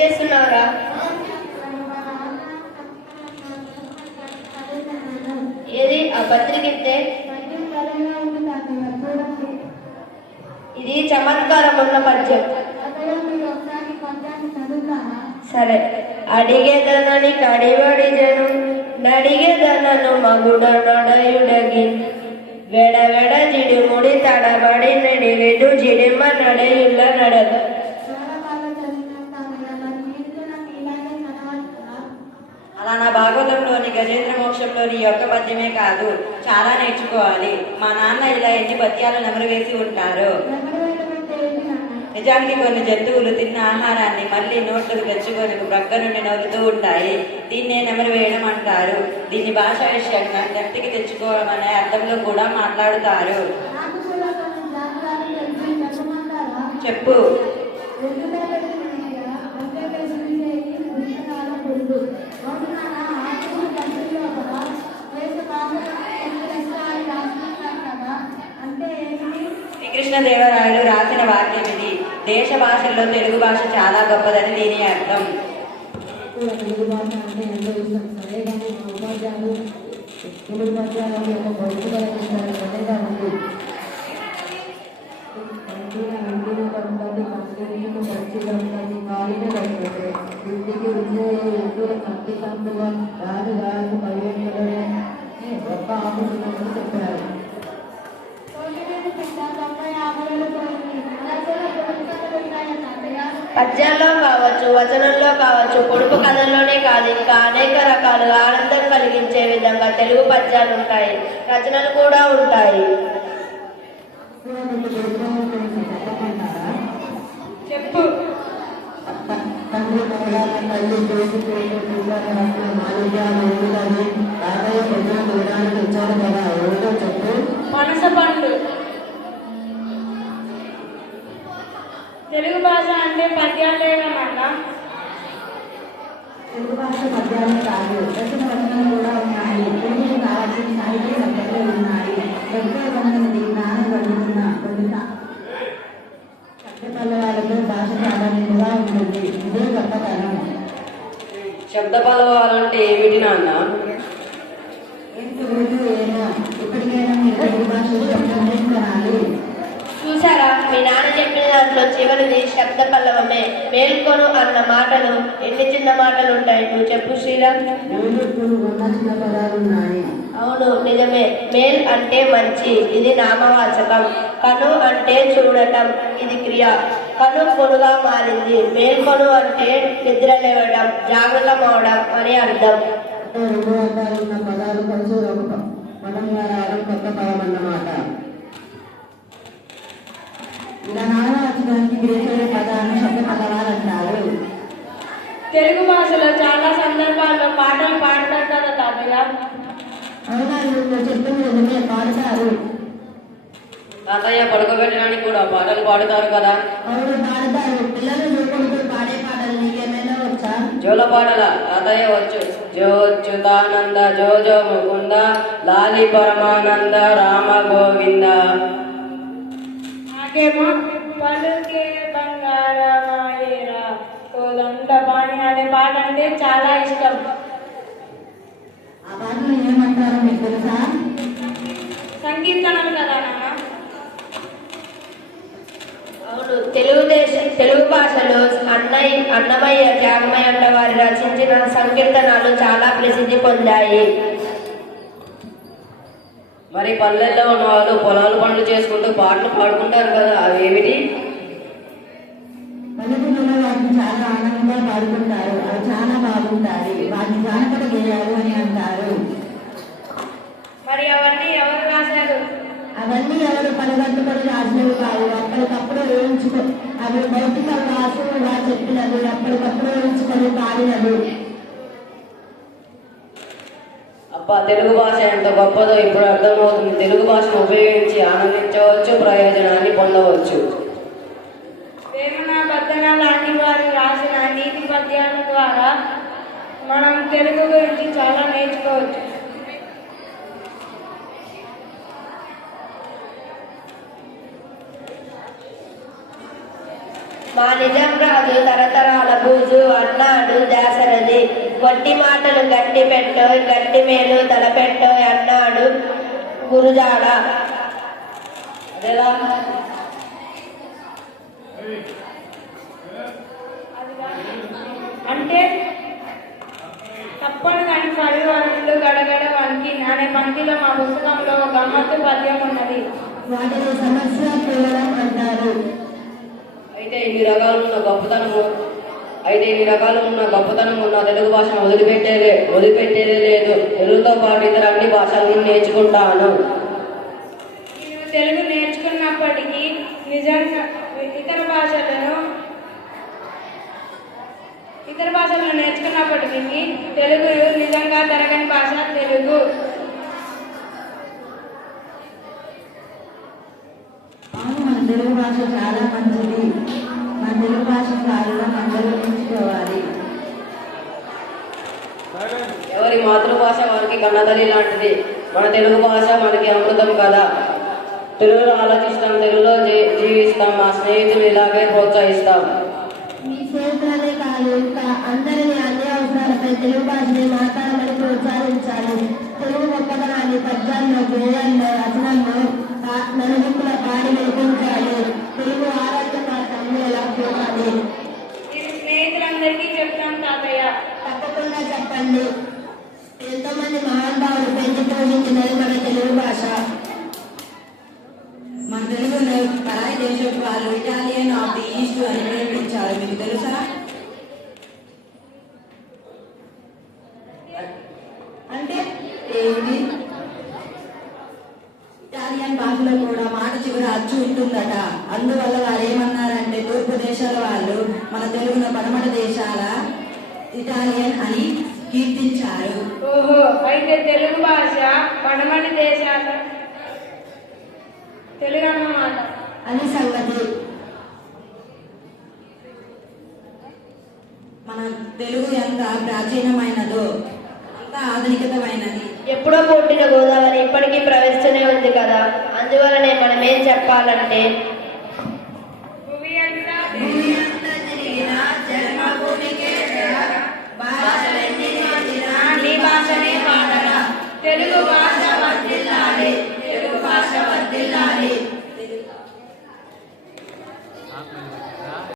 చేస్తున్నావురా? ఏది ఆ పత్రిక ఇస్తే? ఇది చమత్కారం ఉన్న పద్యం. సరే. అడిగేదనని కడివడిజను నడిగేదనను మగుడ నడయుడగి వెడవెడ జిడిముడి తడబడి నడిగెడు జిడిమ నడయుల నడదు. అలా నా భాగవతంలోని గజేంద్ర మోక్షంలోని యొక్క పద్యమే కాదు, చాలా నేర్చుకోవాలి. మా నాన్న ఇలా ఎన్ని పద్యాలు నెమరు వేసి ఉంటారు. నిజానికి కొన్ని జంతువులు తిన్న ఆహారాన్ని మళ్ళీ నోట్లకు తెచ్చుకొని ప్రక్క నుండి నవ్వుతూ ఉంటాయి. దీన్నే నెమరు వేయడం అంటారు. దీన్ని భాషా విషయంగా నెత్తికి తెచ్చుకోవడం అనే అర్థంలో కూడా మాట్లాడుతారు. చెప్పు. శ్రీకృష్ణదేవరాయలు రాసిన వాక్యం ఇది. దేశ భాషల్లో తెలుగు భాష చాలా గొప్పదని దీని అర్థం. తెలుగు భాష అంటే ఎంతో ఇష్టం. సరే కానీ మా ఉపాధ్యాయులు తెలుగు పద్యాలను ఒక భౌతికగా సరిగా ఉంది. మంచిగా ఉంటుంది, కాలిన పడుతుంది. వృద్ధికి వృద్ధుల సంతికంతుగా రాజు గారు పర్యటనలోనే గొప్ప ఆలోచనలు చెప్పారు. పద్యాల్లో కావచ్చు, వచనంలో కావచ్చు, పొడుపు కథల్లోనే కాదు, ఇంకా అనేక రకాలుగా ఆనందం కలిగించే విధంగా తెలుగు పద్యాలు ఉంటాయి. రచనలు కూడా ఉంటాయి. చెప్పు. పనస పండు. తెలుగు భాష అంటే పద్యాలేనన్నా? తెలుగు భాష పద్యాలు కాదు, రచన వచనాలు కూడా ఉన్నాయి. తెలుగుకి కావాల్సిన సాహిత్య సంఖ్యలు ఉన్నాయి. ప్రత్యేకమైనది జ్ఞానం పండితున్న కొన్ని శబ్దపల్లవాలతో భాష ప్రాధాన్యతగా ఉంటుంది. ఇదే గొప్పతనం. శబ్ద పల్లవాలంటే ఏమిటి నాన్న? ఏమో, ఇప్పటికైనా మీరు తెలుగు భాష శబ్దం కొనాలి. చూసారా, మీ నాన్న చెప్పిన దాంట్లో చివరిది శబ్ద పల్లవమే. మేల్కొను అన్న మాటలు ఎన్ని చిన్న మాటలు ఉంటాయి? నువ్వు చెప్పు శ్రీరామ్. చిన్న పదాలు ఉన్నాయి. అవును, నిజమే. మేల్ అంటే మంచి, ఇది నామవాచకం. కను అంటే చూడటం, ఇది క్రియ. కను కొనుగా మారింది. మేల్కొను అంటే నిద్ర లేవడం, జాగృతం అవడం అని అర్థం. రెండు అర్థాలు ఉన్న పదాలు కలిసి ఒక పదంగా రావడం కొత్త పదం అన్నమాట. ఇలా నామవాచకానికి గ్రహించే పదాలను శబ్ద పదవాలు అంటారు. తెలుగు భాషలో చాలా సందర్భాల్లో పాటలు పాడతారు కదా తాతయ్య? అవునా, నువ్వు చెప్పింది పాడతారు. తాతయ్య పడుకోబెట్టడానికి కూడా పాటలు పాడుతారు కదా? అవును, పాడతారు. పిల్లలు చూసుకుంటూ పాడే పాటలు నీకేమైనా వచ్చా? జోల పాటల తాతయ్య వచ్చు. జో చ్యుతానంద జో జో ముకుంద లాలి పరమానంద రామ గోవింద. నాకేమో పలుకే బంగారమాయేరా కోదండ పాణి అనే పాట అంటే చాలా ఇష్టం. ఆ పాటలు ఏమంటారో మీకు తెలుసా? సంకీర్తనలు కదా నాన్న? అవును, తెలుగు భాషలో అన్నమయ్య, త్యాగమయ్య వారు రచించిన సంకీర్తనాలు చాలా ప్రసిద్ధి పొందాయి. మరి పల్లెల్లో ఉన్న వాళ్ళు పొలాలు పనులు చేసుకుంటూ పాటలు పాడుకుంటారు కదా, అవేమిటి? పల్లెటూరులో వాటిని చాలా ఆనందంగా పాడుకుంటారు. అవి చాలా బాగుంటాయి. వాటిని జానపద గేయాలు అని అంటారు. మరి అవన్నీ ఎవరు రాశారు? అవన్నీ ఎవరు పనిగట్టుకొని రాసినవి కావు. అప్పటికప్పుడు వేయించుకో, అవి భౌతిక రాసులుగా చెప్పినవి, అప్పటికప్పుడు వేయించుకొని పాడినవి. అబ్బా, తెలుగు భాష ఎంత గొప్పదో ఇప్పుడు అర్థమవుతుంది. తెలుగు భాషను ఉపయోగించి ఆనందించవచ్చు, ప్రయోజనాన్ని పొందవచ్చు. వేమన, బద్దన లాంటి వారు రాసిన నీతి పద్యాల ద్వారా మనం తెలుగు గురించి చాలా నేర్చుకోవచ్చు. మా నిజం రాజు తరతరాల బూజు వట్టి మాటలు గట్టి పెట్టో గట్టి మేలు తలపెట్టో అన్నాడు గురుజాడ. అదేలా అంటే తప్పని కానీ పరివారంలో గడగడ వణికి అనే పంక్తిలో మా పుస్తకంలో ఒక గమ్మత్తు పద్యం ఉన్నది. వాటిని సమస్య కేవలం అంటారు. అయితే ఇన్ని రకాలు ఉన్న గొప్పతనం ఉన్న తెలుగు భాషను వదిలిపెట్టేదే లేదు. తెలుగుతో పాటు ఇతర అన్ని భాషలను నేర్చుకుంటాను. నేను తెలుగు నేర్చుకున్నప్పటికీ నిజంగా ఇతర భాషలను నేర్చుకున్నప్పటికీ తెలుగు నిజంగా తరగని భాష తెలుగు. అవును, మన తెలుగు భాష చాలా మంచిది. మన తెలుగు భాష కారణం అందరూ నేర్చుకోవాలి. ఎవరి మాతృభాష వారికి కన్నతల్లి లాంటిది. మన తెలుగు భాష మనకి అమృతం కదా. తెలుగులో ఆలోచిస్తాం, తెలుగులో జీవిస్తాం. మా స్నేహితులు ఇలాగే ప్రోత్సహిస్తాం. మీ స్నేహితులనే కాదు, ఇంకా అందరినీ అన్ని అవసరాలపై తెలుగు భాషని మాట్లాడమని ప్రోత్సహించాలి. తెలుగు గొప్పతనాన్ని పద్యాల్లో, గేయాల్లో, రచనల్లో నలుగుల పాడి వినిపించాలి. తెలుగు ఆరోగ్య ఎలా చూడాలి. నేను స్నేహితులందరికీ చెప్తాను తాతయ్య. తప్పకుండా చెప్పండి. ఎంతో మంది మహానుభావులు పెంచి పోషించినది మన తెలుగు భాష. మన తెలుగులో పరాయి దేశపు వాళ్ళు ఇటాలియన్ ఆఫ్ ది ఈస్ట్ అని ప్రేమించారు. మీకు తెలుసా? అంటే ఏంటి? ఇటాలియన్ భాషలో కూడా మాట చివర అచ్చు ఉంటుందట. అందువల్ల వారు ఏమన్నారంటే, తూర్పు దేశాల వాళ్ళు మన తెలుగును పడమట దేశాల ఇటాలియన్ అని కీర్తించారు. ఓహో, అయితే తెలుగు భాష పడమటి దేశాల తెలుగు అన్నమాట. అది సంగతి. మన తెలుగు ఎంత ప్రాచీనమైనదో అంత ఆధునికతమైనది. ఎప్పుడో పుట్టిన గోదావరి ఇప్పటికీ ప్రవహిస్తూనే ఉంది కదా. అందువలనే మనం ఏం చెప్పాలంటే